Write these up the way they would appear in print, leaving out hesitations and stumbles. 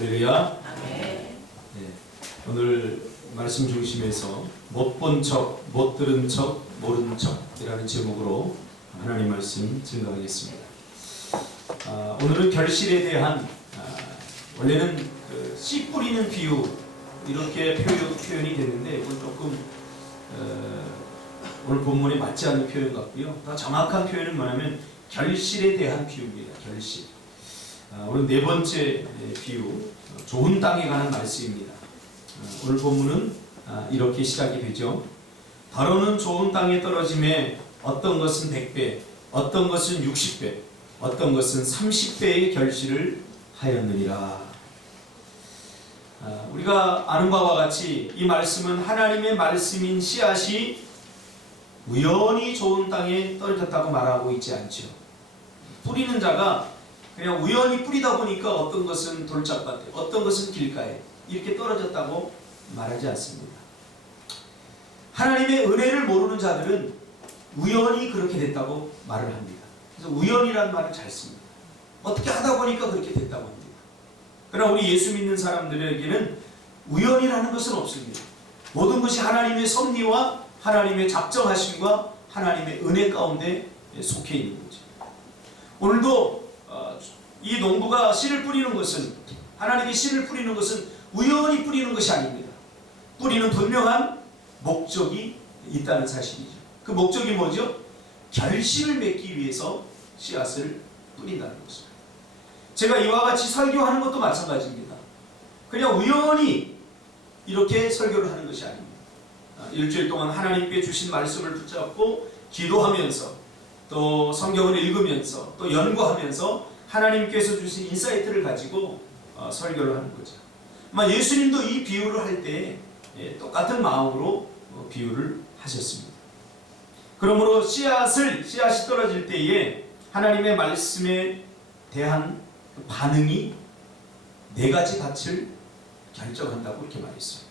할렐루야. 아멘. 네, 오늘 말씀 중심에서 못 본 척, 못 들은 척, 모른 척이라는 제목으로 하나님 말씀 증거하겠습니다. 오늘은 결실에 대한 원래는 씨 뿌리는 비유 이렇게 표현이 됐는데 이건 조금 오늘 본문에 맞지 않는 표현 같고요. 더 정확한 표현은 뭐냐면 결실에 대한 비유입니다. 결실. 오늘 네 번째 비유, 좋은 땅에 관한 말씀입니다. 오늘 본문은 이렇게 시작이 되죠. 더러는 좋은 땅에 떨어짐에 어떤 것은 100배, 어떤 것은 60배, 어떤 것은 30배의 결실을 하였느니라. 우리가 아는 바와 같이 이 말씀은 하나님의 말씀인 씨앗이 우연히 좋은 땅에 떨어졌다고 말하고 있지 않죠. 뿌리는 자가 그냥 우연히 뿌리다 보니까 어떤 것은 돌짝밭에, 어떤 것은 길가에 이렇게 떨어졌다고 말하지 않습니다. 하나님의 은혜를 모르는 자들은 우연히 그렇게 됐다고 말을 합니다. 그래서 우연이라는 말을 잘 씁니다. 어떻게 하다 보니까 그렇게 됐다고 합니다. 그러나 우리 예수 믿는 사람들에게는 우연이라는 것은 없습니다. 모든 것이 하나님의 섭리와 하나님의 작정하심과 하나님의 은혜 가운데 속해 있는 거죠. 오늘도 이 농부가 씨를 뿌리는 것은, 하나님의 씨를 뿌리는 것은 우연히 뿌리는 것이 아닙니다. 뿌리는 분명한 목적이 있다는 사실이죠. 그 목적이 뭐죠? 결실을 맺기 위해서 씨앗을 뿌린다는 것입니다. 제가 이와 같이 설교하는 것도 마찬가지입니다. 그냥 우연히 이렇게 설교를 하는 것이 아닙니다. 일주일 동안 하나님께 주신 말씀을 붙잡고 기도하면서 또 성경을 읽으면서 또 연구하면서 하나님께서 주신 인사이트를 가지고 설교를 하는 거죠. 아마 예수님도 이 비유를 할 때 똑같은 마음으로 비유를 하셨습니다. 그러므로 씨앗이 떨어질 때에 하나님의 말씀에 대한 반응이 네 가지 밭을 결정한다고 이렇게 말했어요.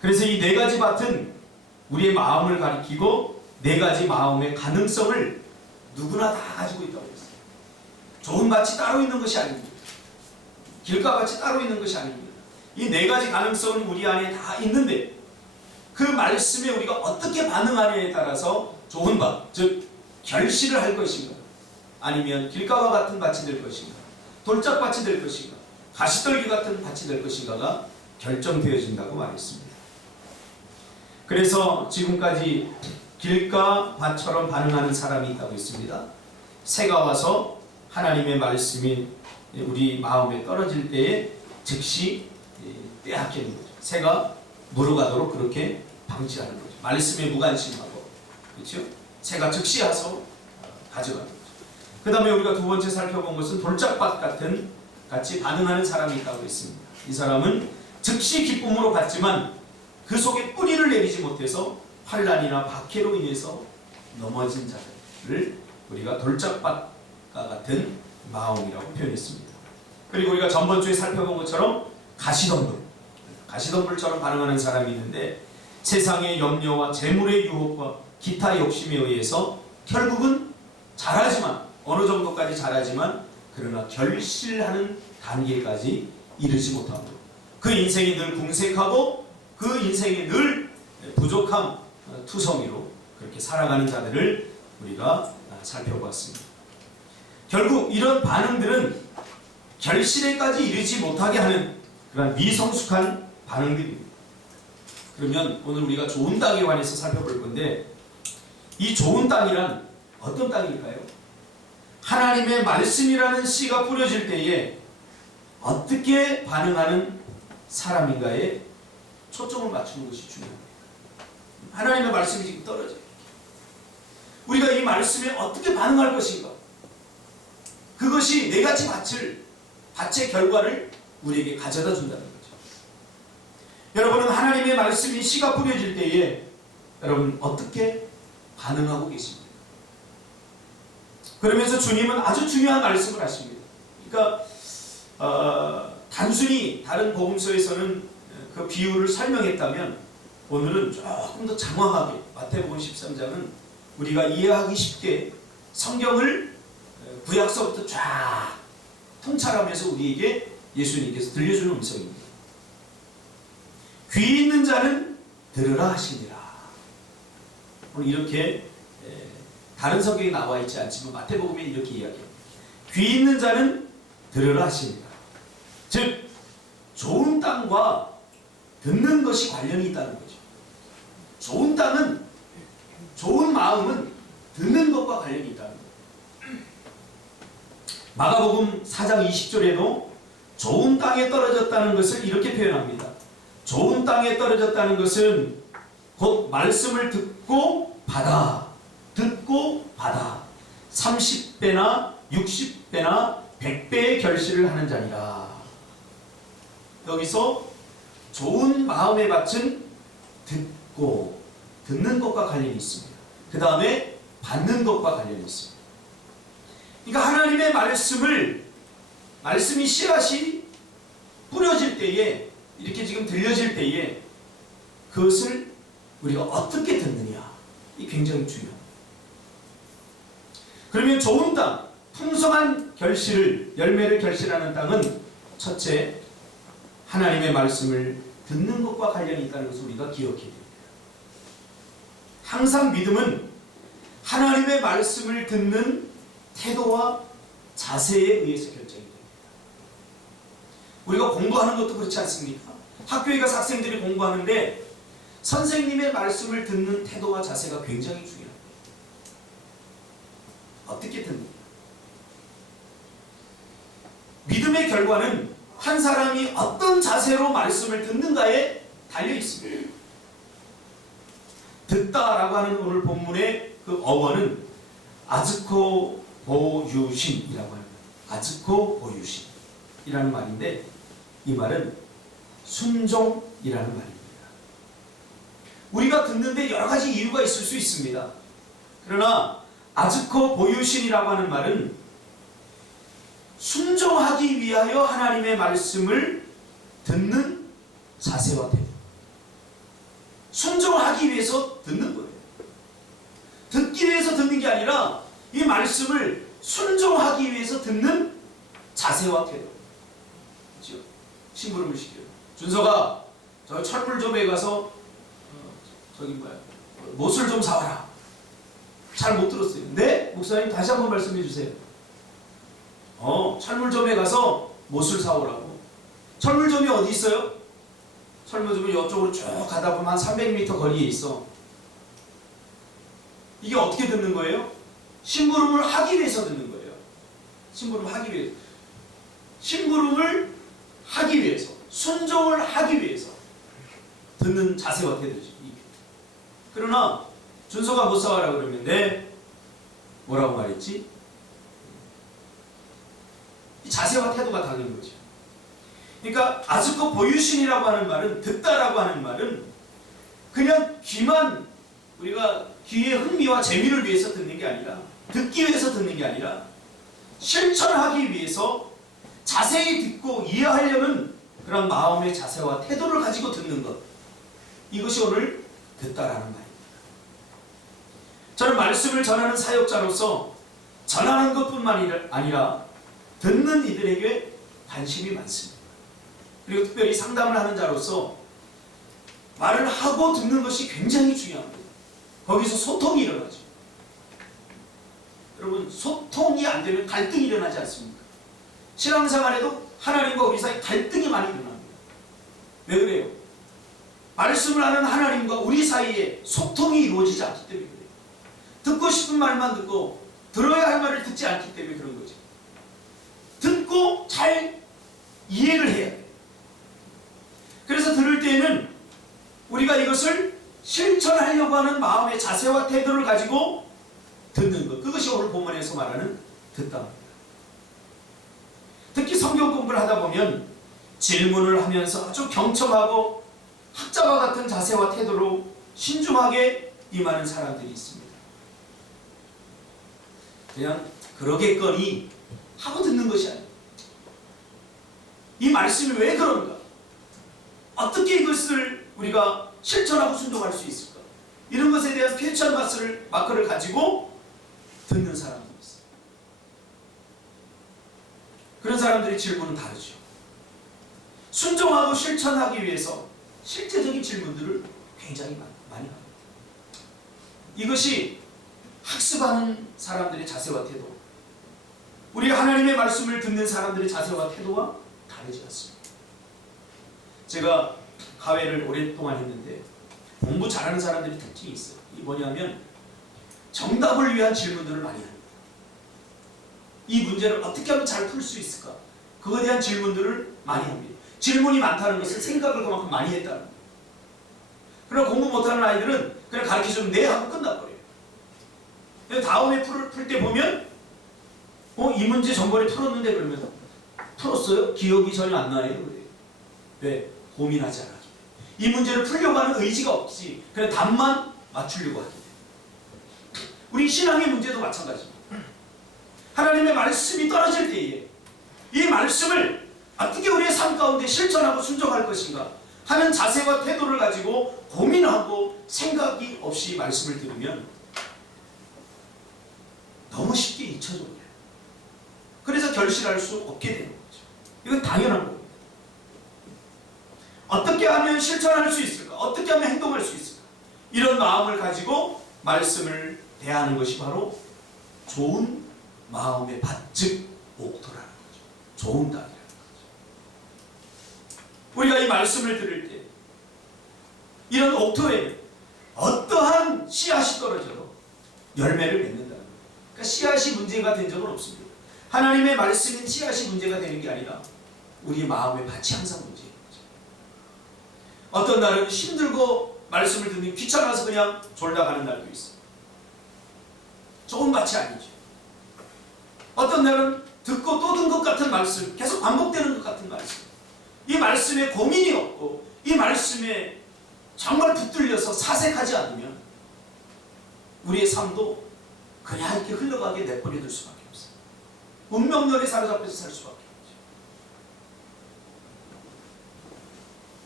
그래서 이 네 가지 밭은 우리의 마음을 가리키고 네 가지 마음의 가능성을 누구나 다 가지고 있다고 했어요. 좋은 밭이 따로 있는 것이 아닙니다. 길가밭이 따로 있는 것이 아닙니다. 이 네 가지 가능성은 우리 안에 다 있는데 그 말씀에 우리가 어떻게 반응하느냐에 따라서 좋은 밭, 즉 결실을 할 것인가, 아니면 길가와 같은 밭이 될 것인가, 돌짝밭이 될 것인가, 가시떨기 같은 밭이 될 것인가가 결정되어진다고 말했습니다. 그래서 지금까지 길가 밭처럼 반응하는 사람이 있다고 했습니다. 새가 와서 하나님의 말씀이 우리 마음에 떨어질 때에 즉시 빼앗기는 거죠. 새가 물어가도록 그렇게 방치하는 거죠. 말씀에 무관심하고, 그렇죠? 새가 즉시 와서 가져가는 거죠. 그 다음에 우리가 두 번째 살펴본 것은 돌짝밭 같이 반응하는 사람이 있다고 했습니다. 이 사람은 즉시 기쁨으로 받지만 그 속에 뿌리를 내리지 못해서 환난이나 박해로 인해서 넘어진 자들을 우리가 돌짝밭과 같은 마음이라고 표현했습니다. 그리고 우리가 전번주에 살펴본 것처럼 가시덤불처럼 반응하는 사람이 있는데 세상의 염려와 재물의 유혹과 기타 욕심에 의해서 결국은 잘하지만, 어느 정도까지 잘하지만 그러나 결실하는 단계까지 이르지 못하고 그 인생이 늘 궁색하고 그 인생이 늘 부족함 투성이로 그렇게 살아가는 자들을 우리가 살펴보았습니다. 결국 이런 반응들은 결실에까지 이르지 못하게 하는 그런 미성숙한 반응들입니다. 그러면 오늘 우리가 좋은 땅에 관해서 살펴볼 건데, 이 좋은 땅이란 어떤 땅일까요? 하나님의 말씀이라는 씨가 뿌려질 때에 어떻게 반응하는 사람인가에 초점을 맞추는 것이 중요합니다. 하나님의 말씀이 지금 떨어져요. 우리가 이 말씀에 어떻게 반응할 것인가? 그것이 네 가지 밭의 결과를 우리에게 가져다 준다는 거죠. 여러분은 하나님의 말씀이 씨가 뿌려질 때에 여러분 어떻게 반응하고 계십니까? 그러면서 주님은 아주 중요한 말씀을 하십니다. 그러니까 단순히 다른 복음서에서는 그 비유를 설명했다면 오늘은 조금 더 장황하게 마태복음 13장은 우리가 이해하기 쉽게 성경을 구약서부터 쫙 통찰하면서 우리에게 예수님께서 들려주는 음성입니다. 귀 있는 자는 들으라 하시니라. 오늘 이렇게 다른 성경에 나와 있지 않지만 마태복음에 이렇게 이야기합니다. 귀 있는 자는 들으라 하시니라. 즉 좋은 땅과 듣는 것이 관련이 있다는 거죠. 좋은 땅은, 좋은 마음은 듣는 것과 관련이 있다는 거예요. 마가복음 4장 20절에도 좋은 땅에 떨어졌다는 것을 이렇게 표현합니다. 좋은 땅에 떨어졌다는 것은 곧 말씀을 듣고 받아 30배나 60배나 100배의 결실을 하는 자니라. 여기서 좋은 마음의 밭은 듣는 것과 관련이 있습니다. 그 다음에 받는 것과 관련이 있습니다. 그러니까 하나님의 말씀이 씨앗이 뿌려질 때에, 이렇게 지금 들려질 때에 그것을 우리가 어떻게 듣느냐, 이 굉장히 중요합니다. 그러면 좋은 땅, 풍성한 열매를 결실하는 땅은 첫째, 하나님의 말씀을 듣는 것과 관련이 있다는 것을 우리가 기억해야 됩니다. 항상 믿음은 하나님의 말씀을 듣는 태도와 자세에 의해서 결정이 됩니다. 우리가 공부하는 것도 그렇지 않습니까? 학교에 가서 학생들이 공부하는데 선생님의 말씀을 듣는 태도와 자세가 굉장히 중요합니다. 어떻게 듣느냐? 믿음의 결과는 한 사람이 어떤 자세로 말씀을 듣는가에 달려 있습니다. 듣다라고 하는 오늘 본문의 그 어원은 아즈코 보유신이라고 합니다. 아즈코 보유신이라는 말인데, 이 말은 순종이라는 말입니다. 우리가 듣는데 여러 가지 이유가 있을 수 있습니다. 그러나 아즈코 보유신이라고 하는 말은 순종하기 위하여 하나님의 말씀을 듣는 자세와 태도. 순종하기 위해서 듣는 거예요. 듣기 위해서 듣는 게 아니라 이 말씀을 순종하기 위해서 듣는 자세와 태도. 그렇죠? 심부름을 시켜요. 준서가 저 철물점에 가서 못을 좀 사와라. 잘 못 들었어요. 네? 목사님 다시 한번 말씀해 주세요. 철물점에 가서 못을 사오라고. 철물점이 어디 있어요? 철물점은 이쪽으로 쭉 가다 보면 한 300m 거리에 있어. 이게 어떻게 듣는 거예요? 심부름을 하기 위해서 듣는 거예요. 심부름을 하기 위해서, 순종을 하기 위해서 듣는 자세와 태도죠. 그러나 준서가 못 사와라 그러면 네? 뭐라고 말했지? 이 자세와 태도가 다른 거죠. 그러니까 아즈코 보유신이라고 하는 말은, 듣다라고 하는 말은 그냥 귀만, 우리가 귀의 흥미와 재미를 위해서 듣는 게 아니라, 듣기 위해서 듣는 게 아니라 실천하기 위해서 자세히 듣고 이해하려는 그런 마음의 자세와 태도를 가지고 듣는 것, 이것이 오늘 듣다라는 말입니다. 저는 말씀을 전하는 사역자로서 전하는 것뿐만 아니라 듣는 이들에게 관심이 많습니다. 그리고 특별히 상담을 하는 자로서 말을 하고 듣는 것이 굉장히 중요합니다. 거기서 소통이 일어나죠. 여러분, 소통이 안 되면 갈등이 일어나지 않습니까? 신앙생활에도 하나님과 우리 사이 갈등이 많이 일어납니다. 왜 그래요? 말씀을 하는 하나님과 우리 사이에 소통이 이루어지지 않기 때문에 그래요. 듣고 싶은 말만 듣고 들어야 할 말을 듣지 않기 때문에 그런 거죠. 듣고 잘 이해를 해야 돼요. 그래서 들을 때에는 우리가 이것을 실천하려고 하는 마음의 자세와 태도를 가지고 듣는 것, 그것이 오늘 본문에서 말하는 듣다. 특히 성경 공부를 하다 보면 질문을 하면서 아주 경청하고 학자와 같은 자세와 태도로 신중하게 임하는 사람들이 있습니다. 그냥 그러겠거니 하고 듣는 것이 아니에요. 이 말씀이 왜 그런가? 어떻게 이것을 우리가 실천하고 순종할 수 있을까? 이런 것에 대한 퀘스천 마크를 가지고 듣는 사람들이 있어요. 그런 사람들의 질문은 다르죠. 순종하고 실천하기 위해서 실제적인 질문들을 굉장히 많이 합니다. 이것이 학습하는 사람들의 자세와 태도, 우리 하나님의 말씀을 듣는 사람들의 자세와 태도와 다르지 않습니다. 제가 가회를 오랫동안 했는데 공부 잘하는 사람들이 특징이 있어요. 이 뭐냐면 정답을 위한 질문들을 많이 합니다. 이 문제를 어떻게 하면 잘 풀 수 있을까? 그거에 대한 질문들을 많이 합니다. 질문이 많다는 것은 생각을 그만큼 많이 했다는 거예요. 그러나 공부 못하는 아이들은 그냥 가르쳐주면 네 하고 끝나버려요. 다음에 풀 때 보면 이 문제 전번에 풀었는데 그러면 풀었어요? 기억이 전혀 안 나요. 왜? 고민하지 않아. 이 문제를 풀려고 하는 의지가 없지. 그냥 답만 맞추려고 하기. 우리 신앙의 문제도 마찬가지입니다. 하나님의 말씀이 떨어질 때에 이 말씀을 어떻게 우리의 삶 가운데 실천하고 순종할 것인가 하는 자세와 태도를 가지고 고민하고 생각이 없이 말씀을 들으면 너무 쉽게 잊혀져 버려요. 그래서 결실할 수 없게 되는 거죠. 이건 당연한 겁니다. 어떻게 하면 실천할 수 있을까? 어떻게 하면 행동할 수 있을까? 이런 마음을 가지고 말씀을 대하는 것이 바로 좋은 마음의 밭, 즉 옥토라는 거죠. 좋은 땅이라는 거죠. 우리가 이 말씀을 들을 때 이런 옥토에 어떠한 씨앗이 떨어져도 열매를 맺는다는 거예요. 그러니까 씨앗이 문제가 된 적은 없습니다. 하나님의 말씀인 씨앗이 문제가 되는 게 아니라 우리 마음의 밭이 항상 문제예요. 어떤 날은 힘들고 말씀을 듣는 귀찮아서 그냥 졸다 가는 날도 있어요. 좋은 밭이 아니죠. 어떤 날은 듣고 또 듣는 것 같은 말씀, 계속 반복되는 것 같은 말씀. 이 말씀에 고민이 없고 이 말씀에 정말 붙들려서 사색하지 않으면 우리의 삶도 그냥 이렇게 흘러가게 내버려둘 수밖에 없어요. 운명론에 사로잡혀서 살 수밖에 없죠.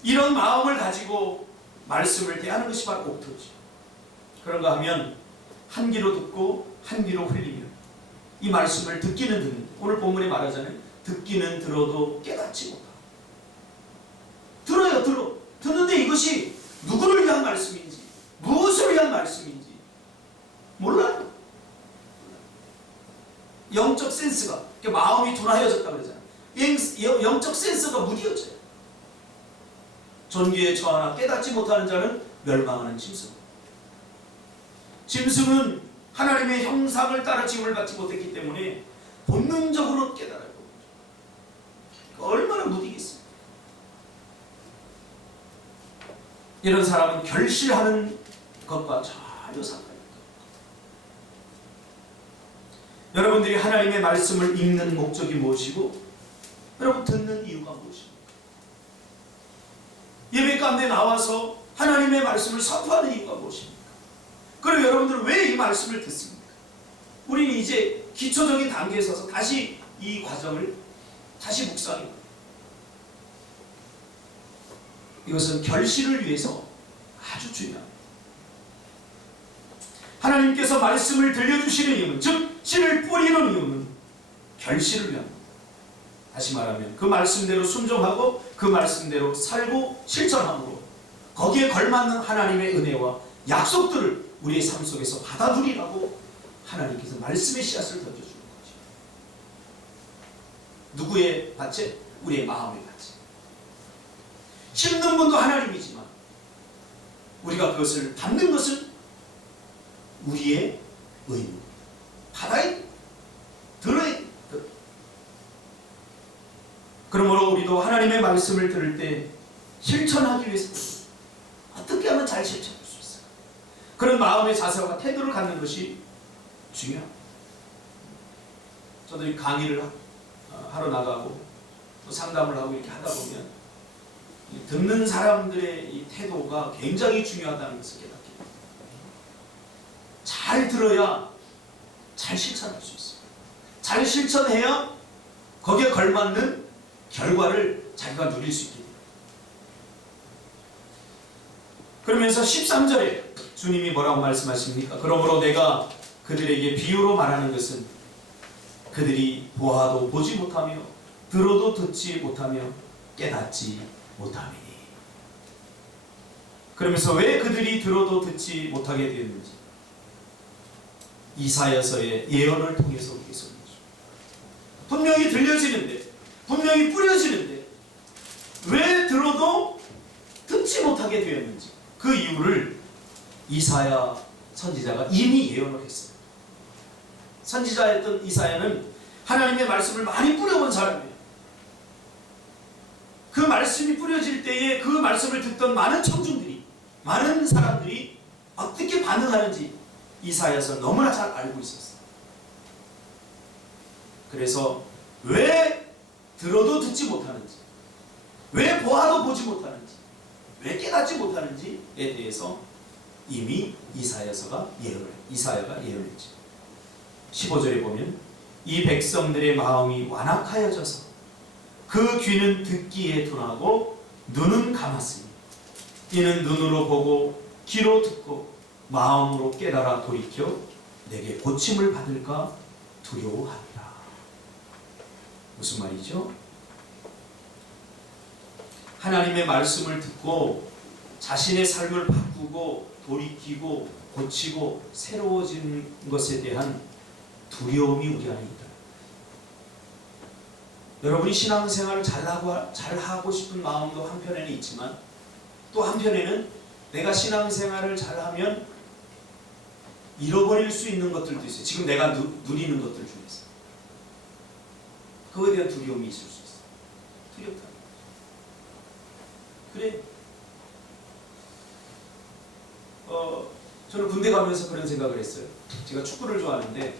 이런 마음을 가지고 말씀을 대하는 것이 바로 옥토죠. 그런가 하면 한 귀로 듣고 한 귀로 흘리면 이 말씀을 듣기는 듣는데 오늘 본문에 말하자면 듣기는 들어도 깨닫지 못하고 들어요. 듣는데 이것이 누구를 위한 말씀인지 무엇을 위한 말씀인지 몰라요. 영적 센스가 마음이 둔하여졌다 그러잖아요. 영적 센스가 무디어져요. 존귀에 처하나 깨닫지 못하는 자는 멸망하는 짐승. 짐승은 하나님의 형상을 따라 지음을 받지 못했기 때문에 본능적으로 깨달아요. 얼마나 무디겠어요. 이런 사람은 결실하는 것과 전혀 상관이 없다. 여러분들이 하나님의 말씀을 읽는 목적이 무엇이고 여러분 듣는 이유가 무엇입니까? 예배 가운데 나와서 하나님의 말씀을 선포하는 이유가 무엇입니까? 그리고 여러분들은 왜 이 말씀을 듣습니까? 우리는 이제 기초적인 단계에 서서 다시 이 과정을 다시 묵상해요. 이것은 결실을 위해서 아주 중요합니다. 하나님께서 말씀을 들려주시는 이유는, 즉 씨를 뿌리는 이유는 결실을 위합니다. 다시 말하면 그 말씀대로 순종하고 그 말씀대로 살고 실천함으로 거기에 걸맞는 하나님의 은혜와 약속들을 우리의 삶 속에서 받아들이라고 하나님께서 말씀의 씨앗을 던져주는 거죠. 누구의 밭에? 우리의 마음의 밭에. 심는 분도 하나님이지만 우리가 그것을 받는 것은 우리의 의무. 받아야 들어야 돼. 그러므로 우리도 하나님의 말씀을 들을 때 실천하기 위해서 어떻게 하면 잘 실천할 수 있을까? 그런 마음의 자세와 태도를 갖는 것이 중요합니다. 저도 이 강의를 하러 나가고 또 상담을 하고 이렇게 하다 보면 듣는 사람들의 이 태도가 굉장히 중요하다는 것을 깨닫게 됩니다. 잘 들어야 잘 실천할 수 있어요. 잘 실천해야 거기에 걸맞는 결과를 자기가 누릴 수 있게 됩니다. 그러면서 13절에 주님이 뭐라고 말씀하십니까? 그러므로 내가 그들에게 비유로 말하는 것은 그들이 보아도 보지 못하며 들어도 듣지 못하며 깨닫지 못함이니. 그러면서 왜 그들이 들어도 듣지 못하게 되었는지 이사야서의 예언을 통해서 우리에게 설명해 줍니다. 분명히 들려지는데, 분명히 뿌려지는데 왜 들어도 듣지 못하게 되었는지 그 이유를 이사야 선지자가 이미 예언을 했어요. 선지자였던 이사야는 하나님의 말씀을 많이 뿌려본 사람이에요. 그 말씀이 뿌려질 때에 그 말씀을 듣던 많은 청중들이, 많은 사람들이 어떻게 반응하는지 이사야서는 너무나 잘 알고 있었어요. 그래서 왜 들어도 듣지 못하는지, 왜 보아도 보지 못하는지, 왜 깨닫지 못하는지에 대해서 이미 이사야가 예언했죠. 15절에 보면 이 백성들의 마음이 완악하여져서 그 귀는 듣기에 둔하고 눈은 감았으니 이는 눈으로 보고 귀로 듣고 마음으로 깨달아 돌이켜 내게 고침을 받을까 두려워하리라. 무슨 말이죠? 하나님의 말씀을 듣고 자신의 삶을 바꾸고 돌이키고 고치고 새로워진 것에 대한 두려움이 우리 안에 있다. 여러분이 신앙생활을 잘하고 싶은 마음도 한편에는 있지만 또 한편에는 내가 신앙생활을 잘하면 잃어버릴 수 있는 것들도 있어요. 지금 내가 누리는 것들 중에서. 그거에 대한 두려움이 있을 수 있어요. 두렵다. 그래. 저는 군대 가면서 그런 생각을 했어요. 제가 축구를 좋아하는데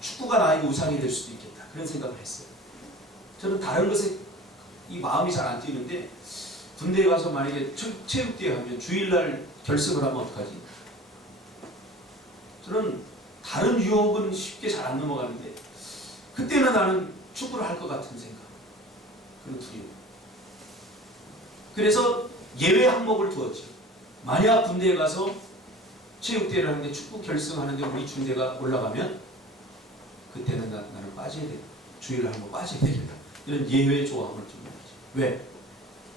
축구가 나에게 우상이 될 수도 있겠다. 그런 생각을 했어요. 저는 다른 것에 이 마음이 잘 안 뛰는데 군대에 가서 만약에 체육대회 하면 주일날 결승을 하면 어떡하지? 저는 다른 유혹은 쉽게 잘 안 넘어가는데 그때는 나는 축구를 할 것 같은 생각, 그런 두려움. 그래서 예외 항목을 두었죠. 만약 군대에 가서 체육대회를 하는데 축구 결승하는데 우리 중대가 올라가면 그때는 나는 빠져야 돼. 주일날 한번 빠져야 되겠다. 이런 예외 조항을 두는 거죠. 왜?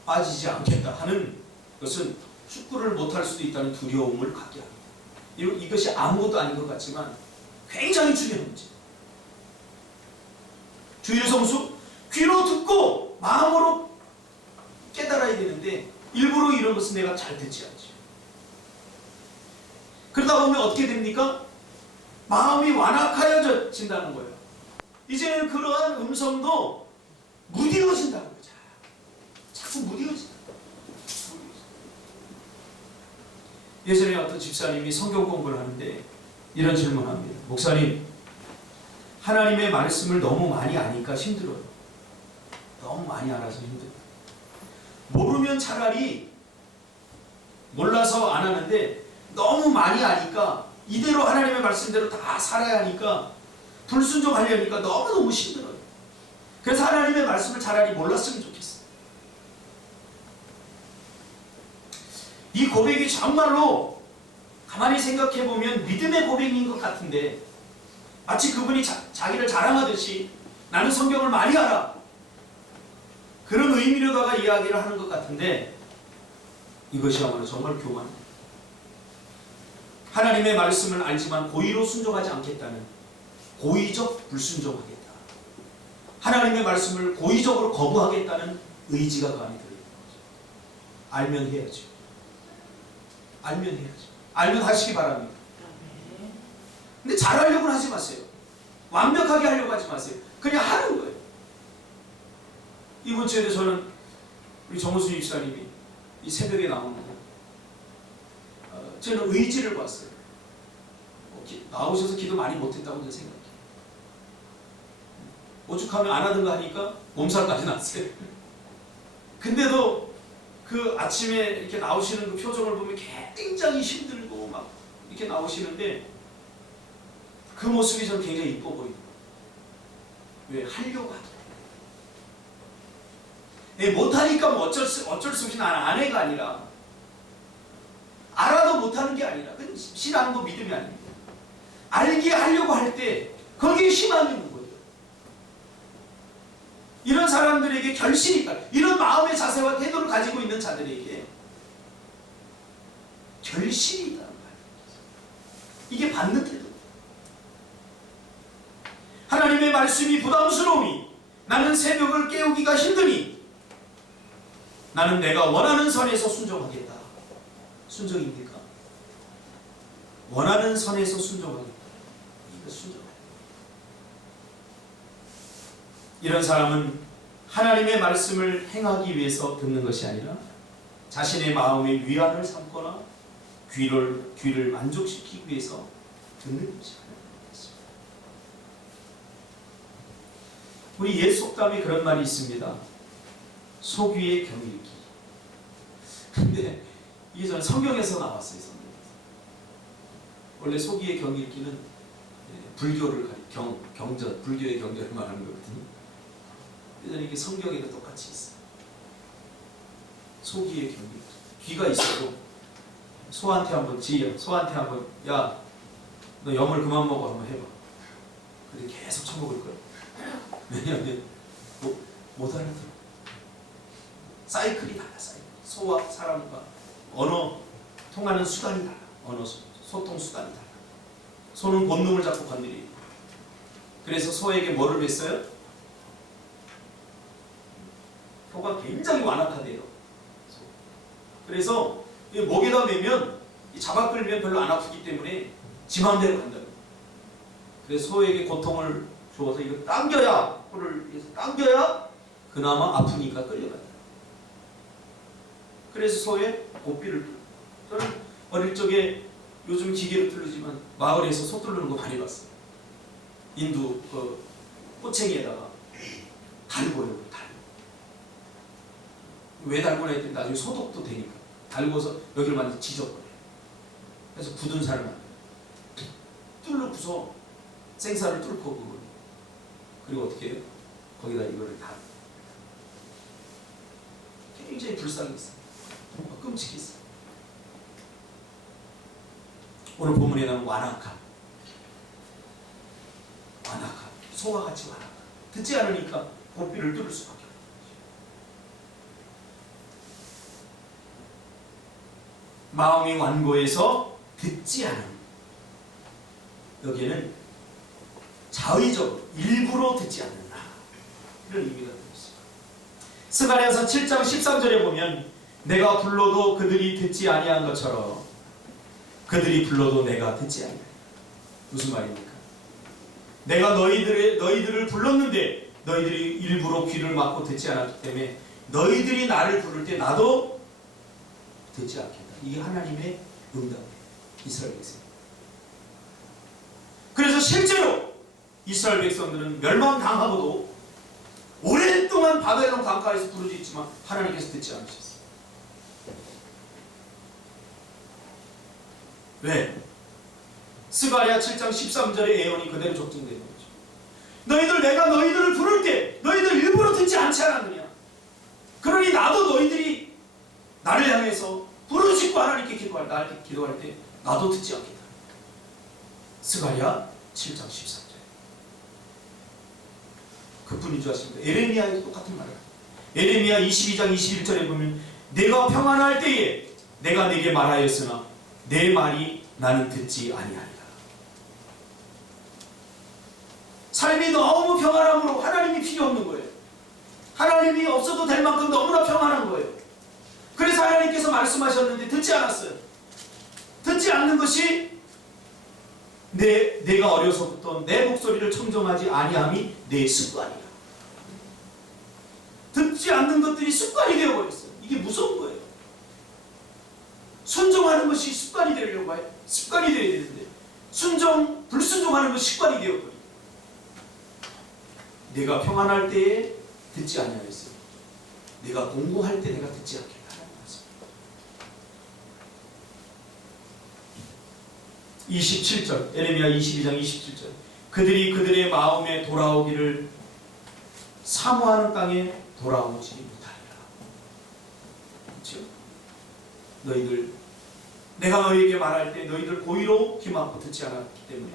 빠지지 않겠다 하는 것은 축구를 못할 수도 있다는 두려움을 갖게 합니다. 이것이 아무것도 아닌 것 같지만 굉장히 중요한 문제. 주일 성수 귀로 듣고 마음으로 깨달아야 되는데 일부러 이런 것은 내가 잘 듣지 않지. 그러다 보면 어떻게 됩니까? 마음이 완악하여진다는 거예요. 이제는 그러한 음성도 무뎌진다는 거죠. 자꾸 무뎌진다. 예전에 어떤 집사님이 성경 공부를 하는데 이런 질문을 합니다. 목사님, 하나님의 말씀을 너무 많이 아니까 힘들어요. 너무 많이 알아서 힘들어요. 모르면 차라리 몰라서 안 하는데 너무 많이 아니까 이대로 하나님의 말씀대로 다 살아야 하니까 불순종하려니까 너무너무 힘들어요. 그래서 하나님의 말씀을 차라리 몰랐으면 좋겠어요. 이 고백이 정말로 가만히 생각해보면 믿음의 고백인 것 같은데 마치 그분이 자기를 자랑하듯이 나는 성경을 많이 알아. 그런 의미로다가 이야기를 하는 것 같은데 이것이야말로 정말 교만해요. 하나님의 말씀을 알지만 고의로 순종하지 않겠다는 고의적 불순종하겠다. 하나님의 말씀을 고의적으로 거부하겠다는 의지가 그 안에 들어있는 거죠. 알면 해야죠. 알면 해야죠. 알면 하시기 바랍니다. 근데 잘하려고는 하지 마세요. 완벽하게 하려고 하지 마세요. 그냥 하는 거예요. 이번 주에도 저는 우리 정호수 집사님이 이 새벽에 나오는데 저는 의지를 봤어요. 나오셔서 기도 많이 못했다고 저는 생각해요. 오죽하면 안 하던가 하니까 몸살까지 났어요. 근데도 그 아침에 이렇게 나오시는 그 표정을 보면 굉장히 힘들고 막 이렇게 나오시는데 그 모습이 저는 굉장히 이뻐 보이더라고요. 왜? 하려고 하더라고요. 못하니까 뭐 어쩔 수 없이 나는 아내가 아니라 알아도 못하는 게 아니라 그건 신앙도 믿음이 아닙니다. 알게 하려고 할 때 거기에 희망이 있는 거죠. 이런 사람들에게 결실이 있다. 이런 마음의 자세와 태도를 가지고 있는 자들에게 결실이 있다는 거예요. 이게 받는 태도. 하나님의 말씀이 부담스러우니 나는 새벽을 깨우기가 힘드니 나는 내가 원하는 선에서 순종하겠다. 순종입니까? 원하는 선에서 순종하겠다. 이거 순종하겠다. 이런 사람은 하나님의 말씀을 행하기 위해서 듣는 것이 아니라 자신의 마음의 위안을 삼거나 귀를 만족시키기 위해서 듣는 것이 아니라 우리 옛 속담에 그런 말이 있습니다. 속 위에 경 읽기. 근데 이게 저는 성경에서 나왔어요. 성경에서. 원래 속 위에 경 읽기는 불교를 경전, 불교의 경전을 말하는 거거든요. 그래서 이게 성경에도 똑같이 있어요. 속 위에 경 읽기. 귀가 있어도 소한테 한번 소한테 한번 야, 너 염을 그만 먹어 한번 해봐. 근데 계속 처먹을 거야. 왜냐하면 못 알아들어. 사이클이 달라. 사이클. 소와 사람과 언어 통하는 수단이 달라. 언어 소통 수단이 달라. 소는 본능을 잡고 건드리고. 그래서 소에게 뭐를 뱉어요? 소가 굉장히 완악하대요. 그래서 목에다 매면 잡아 끌면 별로 안 아프기 때문에 지 맘대로 간다고. 그래서 소에게 고통을 주어서 이거 당겨야, 코를 당겨야 그나마 아프니까 끌려간다. 그래서 소의 고삐를 뚫어. 저는 어릴 적에 요즘 기계로 뚫르지만 마을에서 소 뚫는 거 많이 봤어요. 인두 꼬챙이에다가 달고요. 왜 달고나 했더니 나중에 소독도 되니까 달고서 여기를 완전 지져버려요. 그래서 굳은 살을 만들어요. 뚫고서 생살을 뚫고 그걸. 그리고 어떻게 해요? 거기다 이거를 다 굉장히 불쌍했어요. 끔찍했어요. 오늘 본문에 나오는 완악함. 소와 같이 완악함. 듣지 않으니까 고삐를 뚫을 수밖에 없어요. 마음이 완고해서 듣지 않음. 여기에는 자의적으로 일부러 듣지 않는다. 이런 의미가 들었습니다. 스가랴서 7장 13절에 보면 내가 불러도 그들이 듣지 아니한 것처럼 그들이 불러도 내가 듣지 아니하리라. 무슨 말입니까? 내가 너희들을 불렀는데 너희들이 일부러 귀를 막고 듣지 않았기 때문에 너희들이 나를 부를 때 나도 듣지 않겠다. 이게 하나님의 응답이에요. 이스라엘 백성. 그래서 실제로 이스라엘 백성들은 멸망당하고도 오랫동안 바벨론 강가에서 부르짖지만 하나님께서 듣지 않으셨어요. 왜? 스가랴 7장 13절의 예언이 그대로 적중되는 거죠. 내가 너희들을 부를 때 너희들 일부러 듣지 않지 않았느냐. 그러니 나도 너희들이 나를 향해서 부르짖고 하나님께 기도할 때 나도 듣지 않겠다. 스가랴 7장 13절. 그뿐인 줄 아십니까? 에레미야에도 똑같은 말을. 에레미야 22장 21절에 보면 내가 평안할 때에 내가 네게 말하였으나 내 말이 나는 듣지 아니하리라. 삶이 너무 평안함으로 하나님이 필요 없는 거예요. 하나님이 없어도 될 만큼 너무나 평안한 거예요. 그래서 하나님께서 말씀하셨는데 듣지 않았어요. 듣지 않는 것이 내가 어려서부터 내 목소리를 청정하지 아니함이 내 습관이야. 듣지 않는 것들이 습관이 되어버렸어요. 이게 무서운 거예요. 순종하는 것이 습관이 되려고 해요. 습관이 되어야 되는데 불순종하는 것이 습관이 되어버려요. 내가 평안할 때에 듣지 아니하였어요. 내가 공부할 때 내가 듣지 않겠다. 27절, 에레미야 22장 27절. 그들이 그들의 마음에 돌아오기를 사모하는 땅에 돌아오지 못하리라. 그렇죠? 내가 너희에게 말할 때 너희들 고의로 귀 막고 듣지 않았기 때문에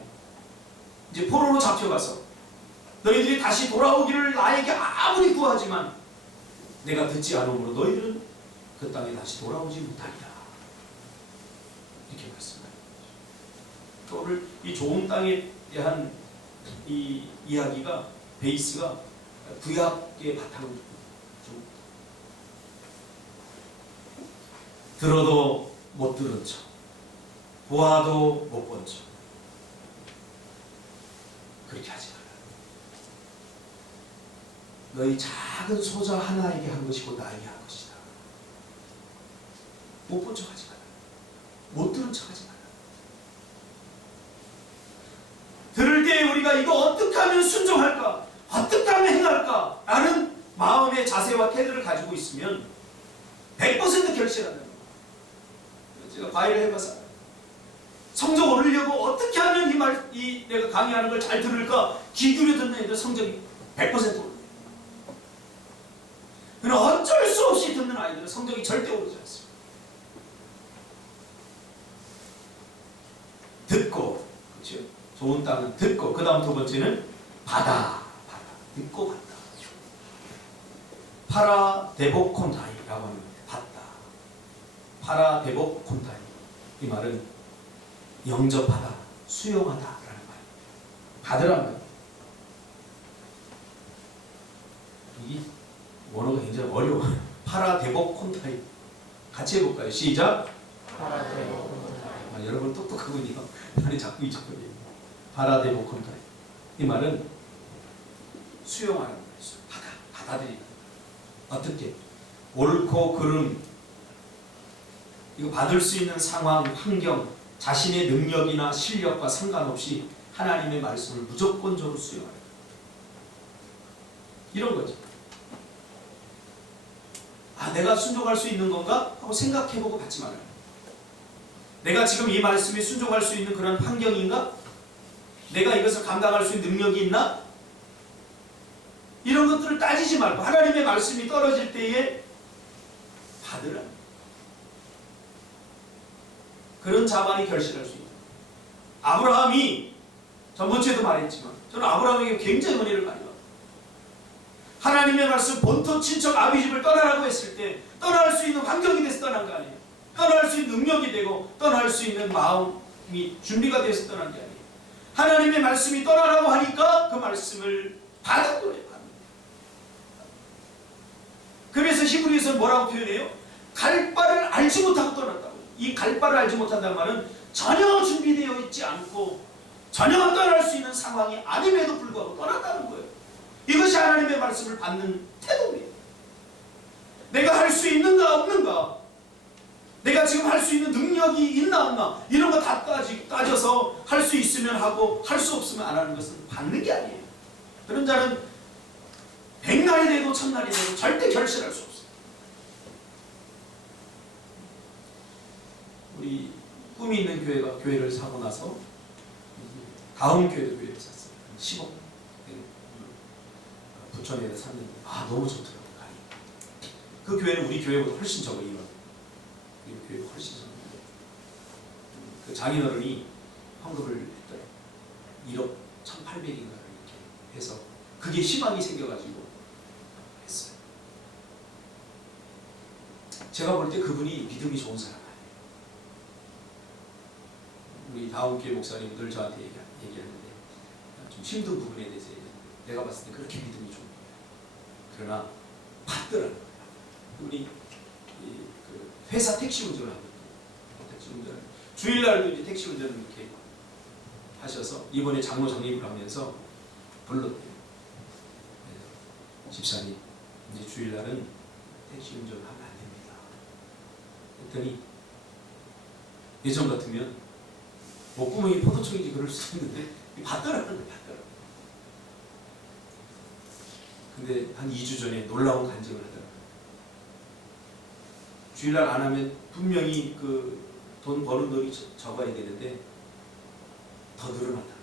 이제 포로로 잡혀가서 너희들이 다시 돌아오기를 나에게 아무리 구하지만 내가 듣지 않으므로 너희들은 그 땅에 다시 돌아오지 못하리라. 이렇게 말씀합니다. 오늘 이 좋은 땅에 대한 이 이야기가 베이스가 구약의 바탕을 좀 들어도 못 들은 척, 보아도 못 본 척, 그렇게 하지 마라. 너희 작은 소자 하나에게 한 것이고 나에게 한 것이다. 못 본 척 하지 마라. 못 들은 척 하지 마라. 들을 때 우리가 이거 어떻게 하면 순종할까? 어떻게 하면 행할까? 라는 마음의 자세와 태도를 가지고 있으면 100% 결실한다는 거예요. 제가 과외를 해봐서 성적 오르려고 어떻게 하면 내가 강의하는 걸 잘 들을까? 귀 기울여 듣는 애들 성적이 100% 오릅니다. 그러나 어쩔 수 없이 듣는 아이들은 성적이 절대 오르지 않습니다. 듣고, 그렇죠? 좋은 땅은 듣고, 그 다음 두 번째는 바다. 듣고 간다. 파라 데복 콘타이라고 하는 받다. 파라 데복 콘타이. 이 말은 영접하다, 수용하다라는 말. 받으라는 말. 이 원어가 굉장히 어려워요. 파라 데복 콘타이. 같이 해볼까요? 시작. 파라 데복 콘타이. 여러분 똑똑하군요. 말이 자꾸 잊어버려요. 파라 데복 콘타이. 이 말은 수용하는 거예요. 받아들이는. 어떻게? 옳고 그름, 이거 받을 수 있는 상황, 환경, 자신의 능력이나 실력과 상관없이 하나님의 말씀을 무조건적으로 수용하는 거예요. 이런 거죠. 내가 순종할 수 있는 건가? 하고 생각해보고 받지 말아요. 내가 지금 이 말씀에 순종할 수 있는 그런 환경인가? 내가 이것을 감당할 수 있는 능력이 있나? 이런 것들을 따지지 말고 하나님의 말씀이 떨어질 때에 받으라. 그런 자만이 결실할 수 있다. 아브라함이 전번주에도 말했지만 저는 아브라함에게 굉장히 은혜를 많이 받아요. 하나님의 말씀 본토 친척 아비집을 떠나라고 했을 때 떠날 수 있는 환경이 돼서 떠난 거 아니에요. 떠날 수 있는 능력이 되고 떠날 수 있는 마음이 준비가 돼서 떠난 게 아니에요. 하나님의 말씀이 떠나라고 하니까 그 말씀을 받은 거예요. 그래서 히브리서는 뭐라고 표현해요? 갈 바를 알지 못하고 떠났다고. 이 갈 바를 알지 못한다는 말은 전혀 준비되어 있지 않고 전혀 떠날 수 있는 상황이 아님에도 불구하고 떠났다는 거예요. 이것이 하나님의 말씀을 받는 태도예요. 내가 할 수 있는가 없는가, 내가 지금 할 수 있는 능력이 있나 없나, 이런 거 다 따져서 할 수 있으면 하고 할 수 없으면 안 하는 것은 받는 게 아니에요. 그런 자는 100날이 되고 1000날이 되고 절대 결실할 수 없어요. 우리 꿈이 있는 교회를 사고 나서 다음 교회를 샀어요. 10억 부천에다 샀는데 너무 좋더라고요. 그 교회는 우리 교회보다 훨씬 적어요. 우리 교회보다 훨씬 적은데 그 장인어른이 헌금을 했더니 1억 1800인가 이렇게 해서 그게 희망이 생겨가지고 했어요. 제가 볼 때 그분이 믿음이 좋은 사람 아니에요. 우리 다음 교회 목사님 늘 저한테 얘기하는데 좀 힘든 부분에 대해서 내가 봤을 때 그렇게 믿음이 좋은 거예요. 그러나 받더라는 거예요. 우리 그 회사 택시 운전을 하거든요. 택시 운전 주일날도 이제 택시 운전을 이렇게 하셔서 이번에 장로 정립을 하면서 불렀대요. 집사님, 이제 주일날은 택시 운전을 하면 안 됩니다. 그랬더니 예전 같으면 목구멍이 포도청인지 그럴 수 있는데 받더라는 거예요. 받더라고요. 근데 한 2주 전에 놀라운 간증을 하더라고요. 주일날 안 하면 분명히 그 돈 버는 돈이 적어야 되는데 더 늘어났다.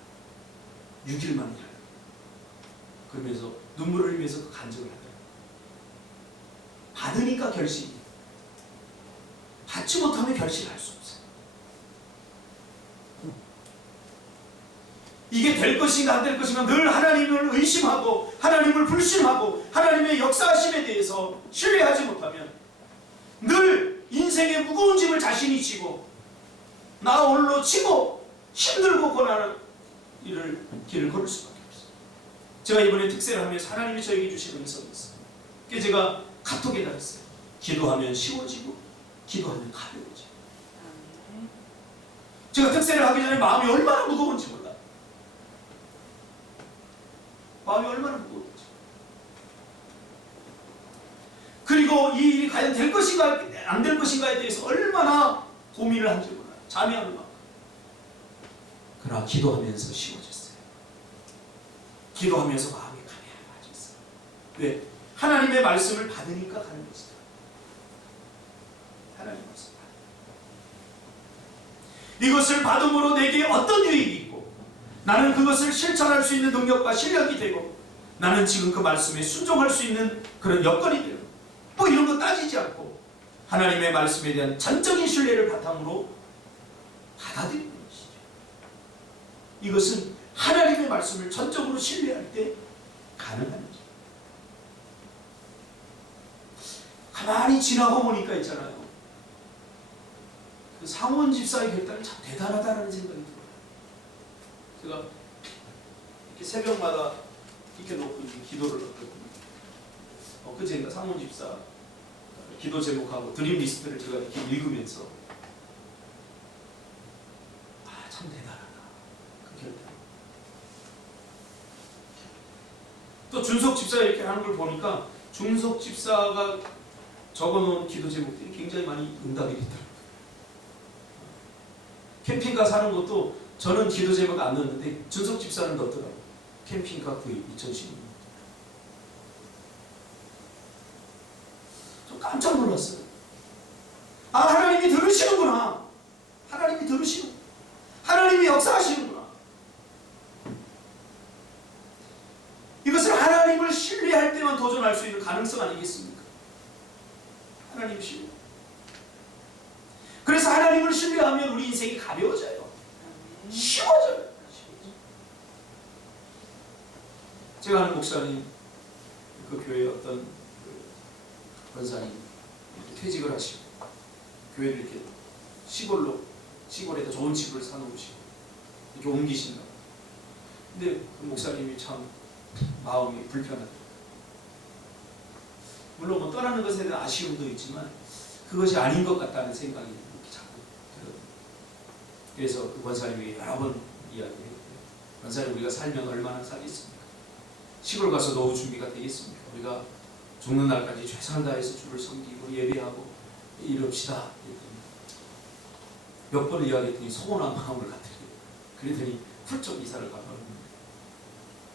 6일만 일하다. 그러면서 눈물을 흘리면서 그 간증을 하더라고요. 받으니까 결실이. 받지 못하면 결실할 수 없어요. 이게 될 것인가 안 될 것인가 늘 하나님을 의심하고 하나님을 불신하고 하나님의 역사하심에 대해서 신뢰하지 못하면 늘 인생의 무거운 짐을 자신이 지고 나 홀로 지고 힘들고 고난하는 길을 걸을 수밖에 없어요. 제가 이번에 특세를 하면서 하나님이 저에게 주신 음성이 있어요. 그래서 제가 카톡에 달았어요. 기도하면 쉬워지고 기도하면 가벼워지고. 제가 특세를 하기 전에 마음이 얼마나 무거운지 몰라요. 마음이 얼마나 무거운지. 그리고 이 일이 과연 될 것인가 안 될 것인가에 대해서 얼마나 고민을 한지 몰라요. 잠이 안 와. 그러나 기도하면서 쉬워졌어요. 기도하면서 마음이 가벼워졌어요. 왜? 하나님의 말씀을 받으니까 가는 것이다. 하나님의 말씀. 이것을 받음으로 내게 어떤 유익이 있고 나는 그것을 실천할 수 있는 능력과 실력이 되고 나는 지금 그 말씀에 순종할 수 있는 그런 여건이 되고 뭐 이런 거 따지지 않고 하나님의 말씀에 대한 전적인 신뢰를 바탕으로 받아들이는 것이죠. 이것은 하나님의 말씀을 전적으로 신뢰할 때 가능한 거죠. 가만히 지나고 보니까 있잖아요. 그 상원 집사의 결단이 참 대단하다는 생각이 들어요. 제가 이렇게 새벽마다 이렇게 놓고 이제 기도를 했거든요. 그제인가 상원 집사 기도 제목하고 드림 리스트를 제가 이렇게 읽으면서 참 대단하다. 그 결단. 또 준석 집사 이렇게 하는 걸 보니까 준석 집사가 적어놓은 기도 제목들이 굉장히 많이 응답이 되더라고요. 캠핑카 사는 것도 저는 기도 제목 안 넣었는데 준석 집사는 넣더라고요. 캠핑카 구입 2016년. 좀 깜짝 놀랐어요. 하나님이 들으시는구나. 하나님이 들으시는구나. 하나님이 역사하시는구나. 이것을 하나님을 신뢰할 때만 도전할 수 있는 가능성 아니겠습니까? 하나님 신뢰. 그래서 하나님을 신뢰하면 우리 인생이 가벼워져요. 쉬워져요. 제가 아는 목사님, 그 교회에 어떤 권사님 퇴직을 하시고 교회를 이렇게 시골에다 좋은 집을 사놓으시고 이렇게 옮기신다. 근데 그 목사님이 참 마음이 불편하다. 물론 뭐 떠나는 것에 대한 아쉬움도 있지만 그것이 아닌 것 같다는 생각이 이렇게 자꾸 들어요. 그래서 그 권사님이 여러 번 이야기해요. 권사님, 우리가 살면 얼마나 살겠습니까? 시골 가서 노후 준비가 되겠습니까? 우리가 죽는 날까지 최선을 다해서 주를 섬기고 예배하고 이럽시다. 몇 번 이야기했더니 소원한 마음을 갖더래요. 그랬더니 훌쩍 이사를 가버렸는데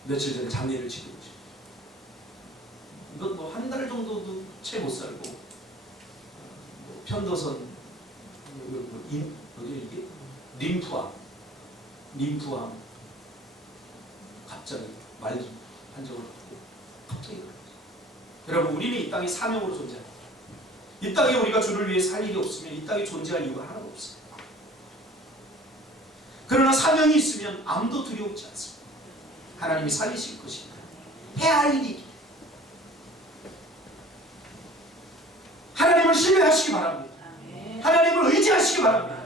며칠 전에 장례를 치르고 오시고 이건 뭐 한 달 정도도 채 못 살고 뭐 편도선 어디 이게 림프암 갑자기 말기 판정을 받고 갑자기 그러죠. 여러분, 우리는 이 땅에 사명으로 존재합니다. 이 땅에 우리가 주를 위해 살 일이 없으면 이 땅에 존재할 이유가 하나도 없어요. 그러나 사명이 있으면 아무도 두려우지 않습니다. 하나님이 살리실 것입니다. 해야 할 일이. 하나님을 신뢰하시기 바랍니다. 하나님을 의지하시기 바랍니다.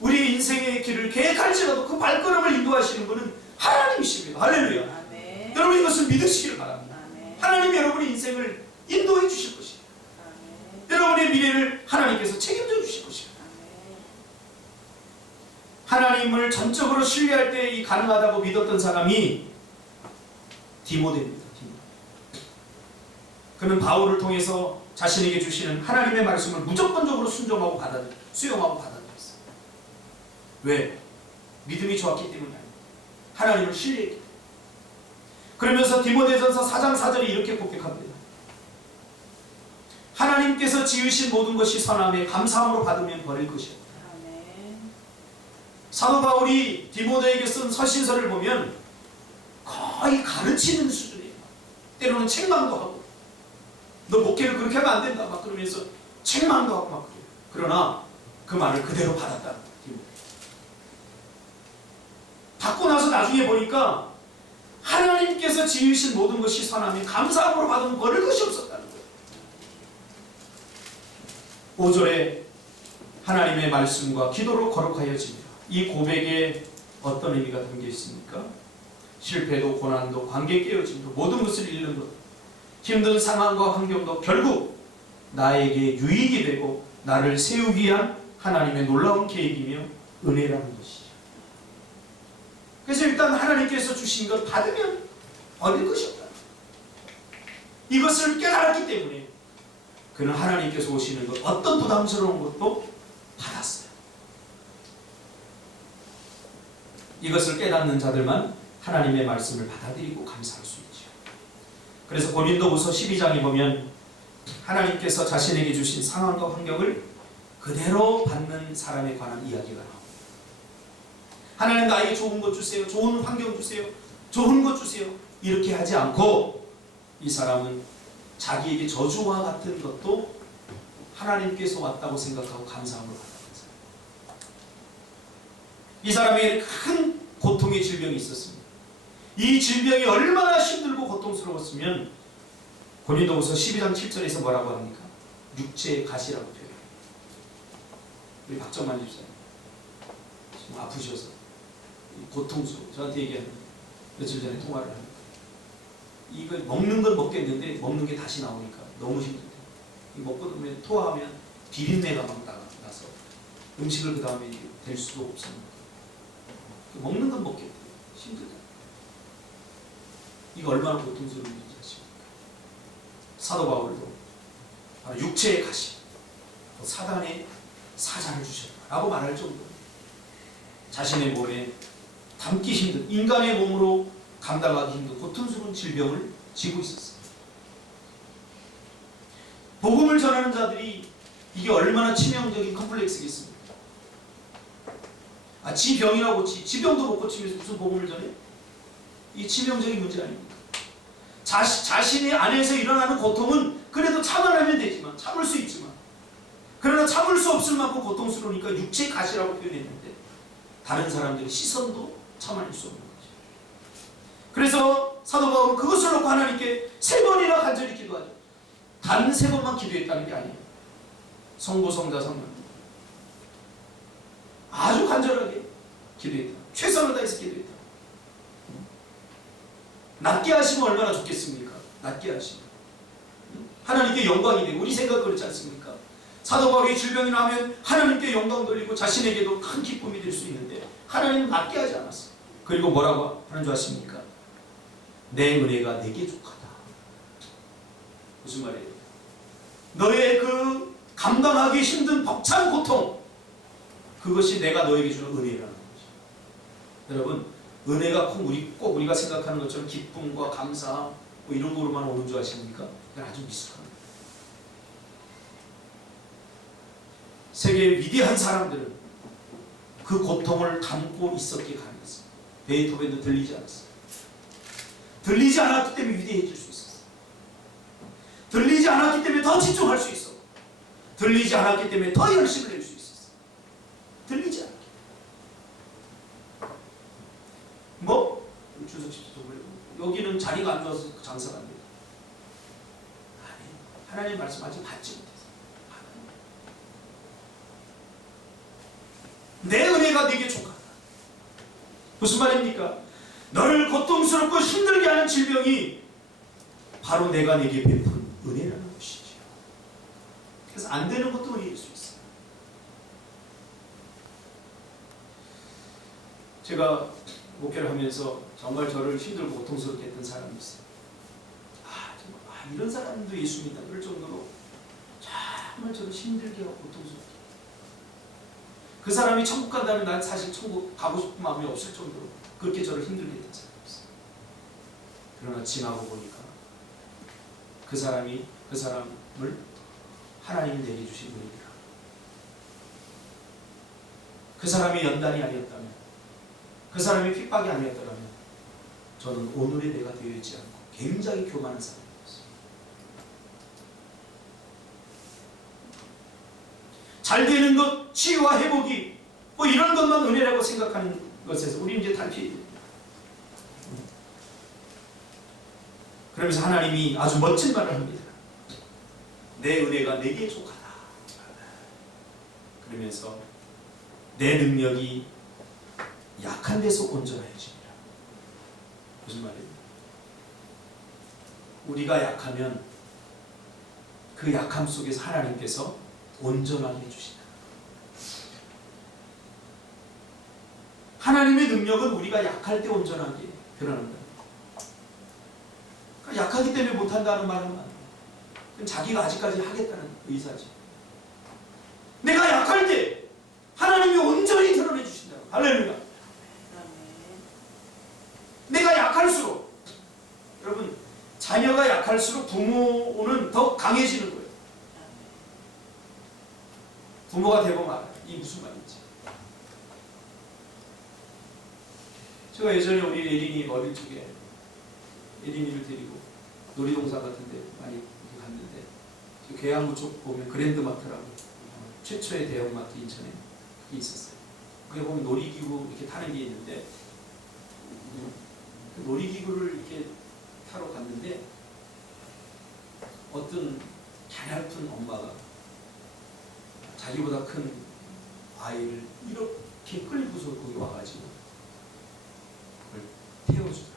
우리 인생의 길을 계획할지라도 그 발걸음을 인도하시는 분은 하나님이십니다. 할렐루야. 여러분, 이것을 믿으시기를 바랍니다. 하나님이 여러분의 인생을 인도해 주실 것입니다. 여러분의 미래를 하나님께서 책임져 주실 것입니다. 하나님을 전적으로 신뢰할 때 이 가능하다고 믿었던 사람이 디모데입니다. 그는 바울을 통해서 자신에게 주시는 하나님의 말씀을 무조건적으로 수용하고 받아들였어요. 왜? 믿음이 좋았기 때문이 아닙니다. 하나님을 신뢰했기 때문에. 그러면서 디모데전서 4장 4절에 이렇게 고백합니다. 하나님께서 지으신 모든 것이 선함에 감사함으로 받으면 버릴 것이요. 사도 바울이 디모데에게 쓴 서신서를 보면 거의 가르치는 수준이에요. 때로는 책망도 하고, 너 목회를 그렇게 하면 안 된다 막 그러면서 책망도 하고 막 그래요. 그러나 그 말을 그대로 받았다. 받고 나서 나중에 보니까 하나님께서 지으신 모든 것이 선하며 감사함으로 받으면 버릴 것이 없었다는 거예요. 5절에 하나님의 말씀과 기도로 거룩하여집니다. 이 고백에 어떤 의미가 담겨 있습니까? 실패도 고난도 관계 깨어짐도 모든 것을 잃는 것, 힘든 상황과 환경도 결국 나에게 유익이 되고 나를 세우기 위한 하나님의 놀라운 계획이며 은혜라는 것이죠. 그래서 일단 하나님께서 주신 것 받으면 버릴 것이 없다. 이것을 깨달았기 때문에 그는 하나님께서 오시는 것 어떤 부담스러운 것도 받았어요. 이것을 깨닫는 자들만 하나님의 말씀을 받아들이고 감사할 수 있죠. 그래서 고린도후서 12장에 보면 하나님께서 자신에게 주신 상황과 환경을 그대로 받는 사람에 관한 이야기가 나옵니다. 하나님 나에게 좋은 것 주세요. 좋은 환경 주세요. 좋은 것 주세요. 이렇게 하지 않고 이 사람은 자기에게 저주와 같은 것도 하나님께서 왔다고 생각하고 감사함으로 받아들였어요. 이 사람에게 큰 고통의 질병이 있었습니다. 이 질병이 얼마나 힘들고 고통스러웠으면 고린도후서 12장 7절에서 뭐라고 합니까? 육체의 가시라고 표현합니다. 우리 박정만 집사님 지금 아프셔서 고통스러워 저한테 얘기하는데 며칠 전에 통화를 합니다. 이거 먹는 건 먹겠는데 먹는 게 다시 나오니까 너무 힘들대요. 먹고 나면 토하면 비린내가 막 나서 음식을 그 다음에 될 수도 없습니다. 먹는 건 먹겠대요. 힘들다. 이거 얼마나 고통스러운 일인지 아십니까? 사도 바울도 바로 육체의 가시, 사단의 사자를 주셨다라고 말할 정도로 자신의 몸에 담기 힘든 인간의 몸으로 감당하기 힘든 고통스러운 질병을 지고 있었어요. 복음을 전하는 자들이 이게 얼마나 치명적인 컴플렉스겠습니까? 지 병이라고 지 병도 못 고치면서 무슨 복음을 전해? 이 치명적인 문제 아닙니까? 자신의 안에서 일어나는 고통은 그래도 참아내면 되지만 참을 수 있지만 그러나 참을 수 없을 만큼 고통스러우니까 육체의 가시라고 표현했는데 다른 사람들의 시선도 참아낼 수 없는 거죠. 그래서 사도 바울은 그것을 놓고 하나님께 3번이나 간절히 기도하죠. 단 3번만 기도했다는 게 아니에요. 성부, 성자, 성령 아주 간절하게 기도했다. 최선을 다해서 기도했다. 낫게 하시면 얼마나 좋겠습니까? 낫게 하시면 하나님께 영광이 되고 우리 생각 그렇지 않습니까? 사도 바울이 질병이 나면 하나님께 영광 돌리고 자신에게도 큰 기쁨이 될 수 있는데 하나님은 낫게 하지 않았어요. 그리고 뭐라고 하는 줄 아십니까? 내 은혜가 내게 족하다. 무슨 말이에요? 너의 그 감당하기 힘든 벅찬 고통 그것이 내가 너에게 주는 은혜라는 거죠. 여러분 은혜가 꼭 우리가 생각하는 것처럼 기쁨과 감사 뭐 이런 거로만 오는 줄 아십니까? 그건 아주 미숙합니다. 세계의 위대한 사람들은 그 고통을 담고 있었기에 가능했습니다. 베토벤도 들리지 않았어요. 들리지 않았기 때문에 위대해질 수 있었어요. 들리지 않았기 때문에 더 집중할 수 있었고 들리지 않았기 때문에 더 열심을 낼 수 있었어요. 들리지 않았기 뭐? 주석 집도 여기는 자리가 안 좋아서 장사가 안 돼요. 아니, 하나님 말씀 아직 받지 못해서. 내 은혜가 네게 족하다. 무슨 말입니까? 너를 고통스럽고 힘들게 하는 질병이 바로 내가 네게 베푼 은혜라는 것이죠. 그래서 안 되는 것도 은혜일 수 있어요. 제가 목회를 하면서 정말 저를 힘들고 고통스럽게 했던 사람이 있어요. 정말 이런 사람도 예수 믿나 그럴 정도로 정말 저를 힘들게 하고 고통스럽게. 그 사람이 천국 간다면 난 사실 천국 가고 싶은 마음이 없을 정도로 그렇게 저를 힘들게 했던 사람이었어요. 그러나 지나고 보니까 그 사람을 하나님이 내게 주신 은혜라. 그 사람이 연단이 아니었다면 그 사람이 핍박이 아니었더라면 저는 오늘의 내가 되어 있지 않고 굉장히 교만한 사람이었어요. 잘 되는 것, 치유와 회복이 뭐 이런 것만 은혜라고 생각하는 것에서 우리 이제 탈피해야 됩니다. 그러면서 하나님이 아주 멋진 말을 합니다. 내 은혜가 내게 족하다. 그러면서 내 능력이 약한 데서 온전해집니다. 무슨 말이에요? 우리가 약하면 그 약함 속에서 하나님께서 온전하게 해주신다. 하나님의 능력은 우리가 약할 때 온전하게 드러난다. 그러니까 약하기 때문에 못한다는 말은 안 돼요. 그건 자기가 아직까지 하겠다는 의사지. 내가 약할 때 하나님이 온전히 드러내 주신다고. 할렐루야. 내가 약할수록, 여러분, 자녀가 약할수록 부모는 더 강해지는 거예요. 부모가 되고 말아요. 이게 무슨 말인지. 제가 예전에 우리 예린이 어릴 적에 예린이를 데리고 놀이동산 같은 데 많이 갔는데, 계양구 쪽 보면 그랜드마트라고 최초의 대형마트 인천에 그게 있었어요. 거기 보면 놀이기구 이렇게 타는 게 있는데, 그 놀이기구를 이렇게 타러 갔는데 어떤 가냘픈 엄마가 자기보다 큰 아이를 이렇게 끌고서 거기 와가지고 그걸 태워주더라.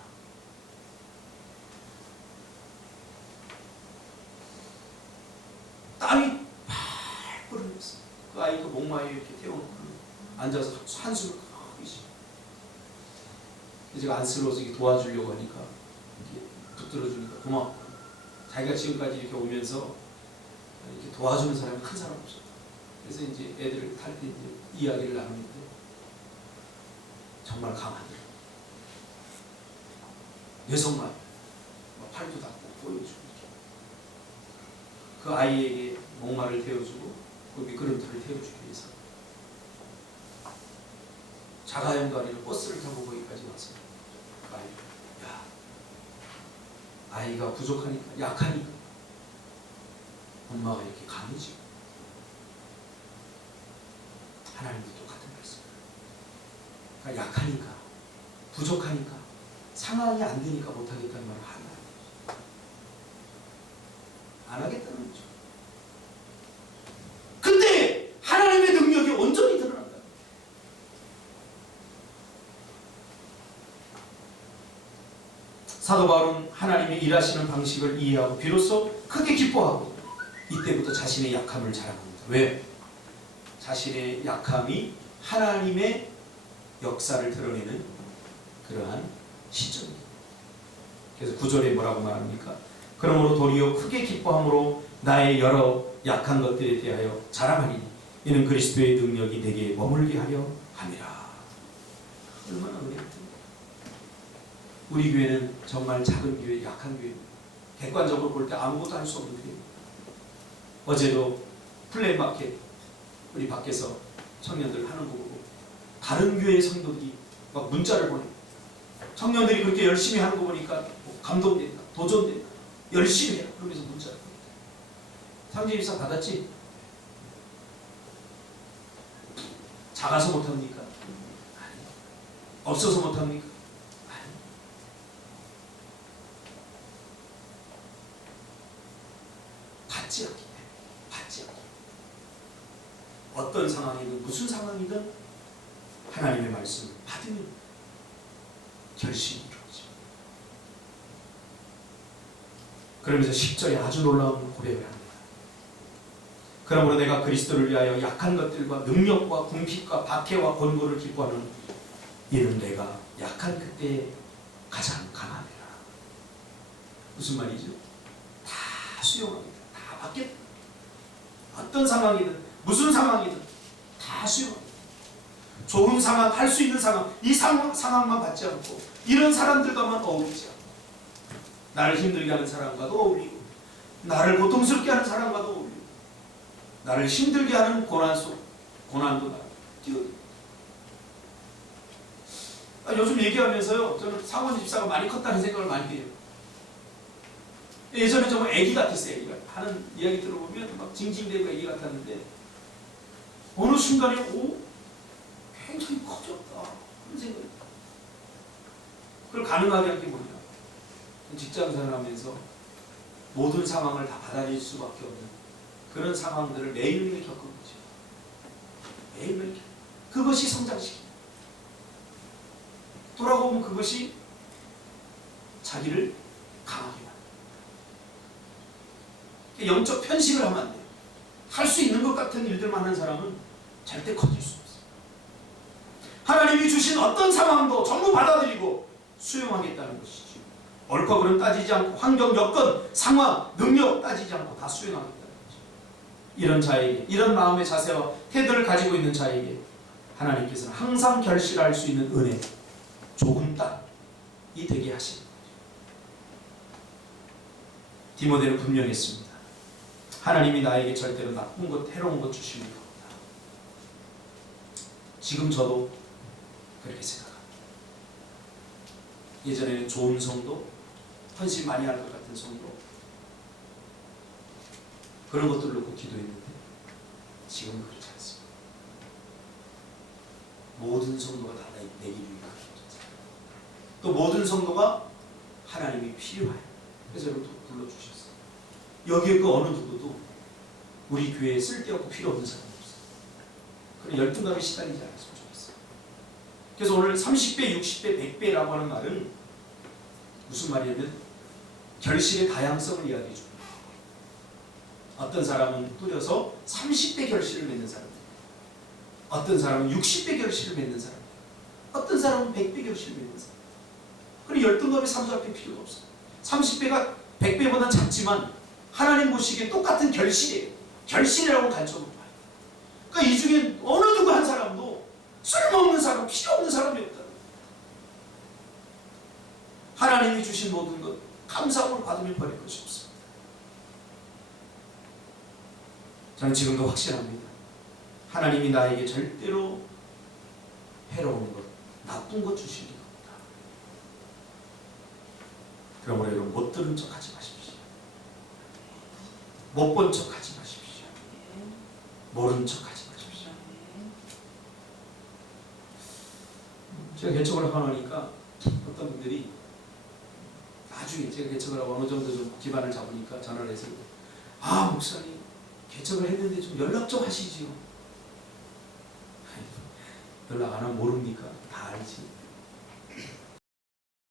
땀이 팔 흘렸어. 그 아이 그 목마에 이렇게 태워놓고 앉아서 한숨을 크게 쉬어. 제가 안쓰러워서 이렇게 도와주려고 하니까 이렇게 붙들어주니까 고마워. 자기가 지금까지 이렇게 오면서 이렇게 도와주는 사람이 큰 사람 없었다. 그래서 이제 애들을 탈 때 이제 이야기를 나누는데 정말 강하더라. 뇌성만 팔도 닿고 보여주고 이렇게. 그 아이에게 목마를 태워주고 그 미끄럼틀을 태워주기 위해서 자가용도 아니라 버스를 타고 거기까지 왔어요. 그 아이, 야, 아이가 부족하니까, 약하니까 엄마가 이렇게 강해지고. 하나님도 똑같은 말씀이에요. 그러니까 약하니까, 부족하니까, 상황이 안 되니까 못하겠다는 말을 안 하겠다는 거죠. 근데 하나님의 능력이 온전히 드러난다. 사도 바울은 하나님의 일하시는 방식을 이해하고 비로소 크게 기뻐하고 이때부터 자신의 약함을 자랑합니다. 왜? 자신의 약함이 하나님의 역사를 드러내는 그러한 시점입니다. 그래서 9절에 뭐라고 말합니까? 그러므로 도리어 크게 기뻐함으로 나의 여러 약한 것들에 대하여 자랑하니 이는 그리스도의 능력이 내게 머물게 하려 함이라. 얼마나 은혜입니까? 우리 교회는 정말 작은 교회, 약한 교회입니다. 객관적으로 볼 때 아무것도 할 수 없는 교회입니다. 어제도 플랫마켓 우리 밖에서 청년들 하는 거 보고 다른 교회 성도들이 막 문자를 보내요. 청년들이 그렇게 열심히 하는 거 보니까 감동된다, 도전된다, 열심히 해라 그러면서 문자를 보내요. 상지입사 받았지? 작아서 못합니까? 아니. 없어서 못합니까? 아니. 받지 않기 때문에. 받지 않기. 어떤 상황이든 무슨 상황이든 하나님의 말씀을 받으면 결심이 이루어집니다. 그러면서 10절에 아주 놀라운 고백을 합니다. 그러므로 내가 그리스도를 위하여 약한 것들과 능력과 궁핍과 박해와 권고를 기뻐하는 이는 내가 약한 그때에 가장 강하니라. 무슨 말이죠? 다 수용합니다. 다 받겠다. 어떤 상황이든 무슨 상황이든 다 수용합니다. 좋은 상황, 할 수 있는 상황, 이 상황만 받지 않고 이런 사람들과만 어울리지 않고 나를 힘들게 하는 사람과도 어울리고 나를 고통스럽게 하는 사람과도 어울리고 나를 힘들게 하는 고난도 나를 뛰어듭니다. 요즘 얘기하면서요, 저는 상원 집사가 많이 컸다는 생각을 많이 해요. 예전에 정말 애기 같았어요. 애기가 하는 이야기 들어보면 막 징징대고 애기 같았는데 어느 순간에 굉장히 커졌다. 그런 생각이. 그걸 가능하게 한 게 뭐냐? 직장 생활하면서 모든 상황을 다 받아들일 수밖에 없는 그런 상황들을 매일매일 겪은 거죠. 매일매일. 그것이 성장시킵니다. 돌아보면 그것이 자기를 강하게 만듭니다. 영적 편식을 하면 안 돼요. 할 수 있는 것 같은 일들만 하는 사람은 절대 커질 수 없어요. 하나님이 주신 어떤 상황도 전부 받아들이고 수용하겠다는 것이죠. 옳고 그름 따지지 않고 환경, 여건, 상황, 능력 따지지 않고 다 수용하겠다는 거죠. 이런 자에게, 이런 마음의 자세와 태도를 가지고 있는 자에게 하나님께서는 항상 결실할 수 있는 은혜, 좋은 땅이 되게 하시는 거죠. 디모데는 분명했습니다. 하나님이 나에게 절대로 나쁜 것, 해로운 것 주시는 것 없다. 지금 저도 그렇게 생각합니다. 예전에는 좋은 성도, 헌신 많이 할 것 같은 성도, 그런 것들을 놓고 기도했는데 지금은 그렇지 않습니다. 모든 성도가 다 내게 유익하게 또 모든 성도가 하나님이 필요해요. 그래서 여러분 불러주셨어요. 여기에 그 어느 누구도 우리 교회에 쓸데없고 필요 없는 사람이 없어요. 그런 열등감에 시달리지 않았으면 좋겠어요. 그래서 오늘 30배, 60배, 100배라고 하는 말은 무슨 말이냐면 결실의 다양성을 이야기해 줍니다. 어떤 사람은 뿌려서 30배 결실을 맺는 사람, 어떤 사람은 60배 결실을 맺는 사람, 어떤 사람은 100배 결실을 맺는 사람. 그리고 열등감에 사로잡힐 필요가 없어요. 30배가 100배보다 작지만 하나님 보시기에 똑같은 결실이에요. 결실이라고 관점으로 봐요. 그러니까 이 중에 어느 누구 한 사람도 쓸모없는 사람, 필요 없는 사람이 없다. 하나님이 주신 모든 것 감사함으로 받으면 버릴 것이 없습니다. 저는 지금도 확신합니다. 하나님이 나에게 절대로 해로운 것, 나쁜 것 주신 게 없다. 그러므로 여러분 못 들은 척 하지 마십시오. 못 본 척 하지 마십시오. 모른 척 하지 마십시오. 제가 개척을 하니까 어떤 분들이 나중에 제가 개척을 하고 어느 정도 좀 기반을 잡으니까 전화를 해서 아 목사님 개척을 했는데 좀 연락 좀 하시지요. 연락 안 하면 모릅니까? 다 알지.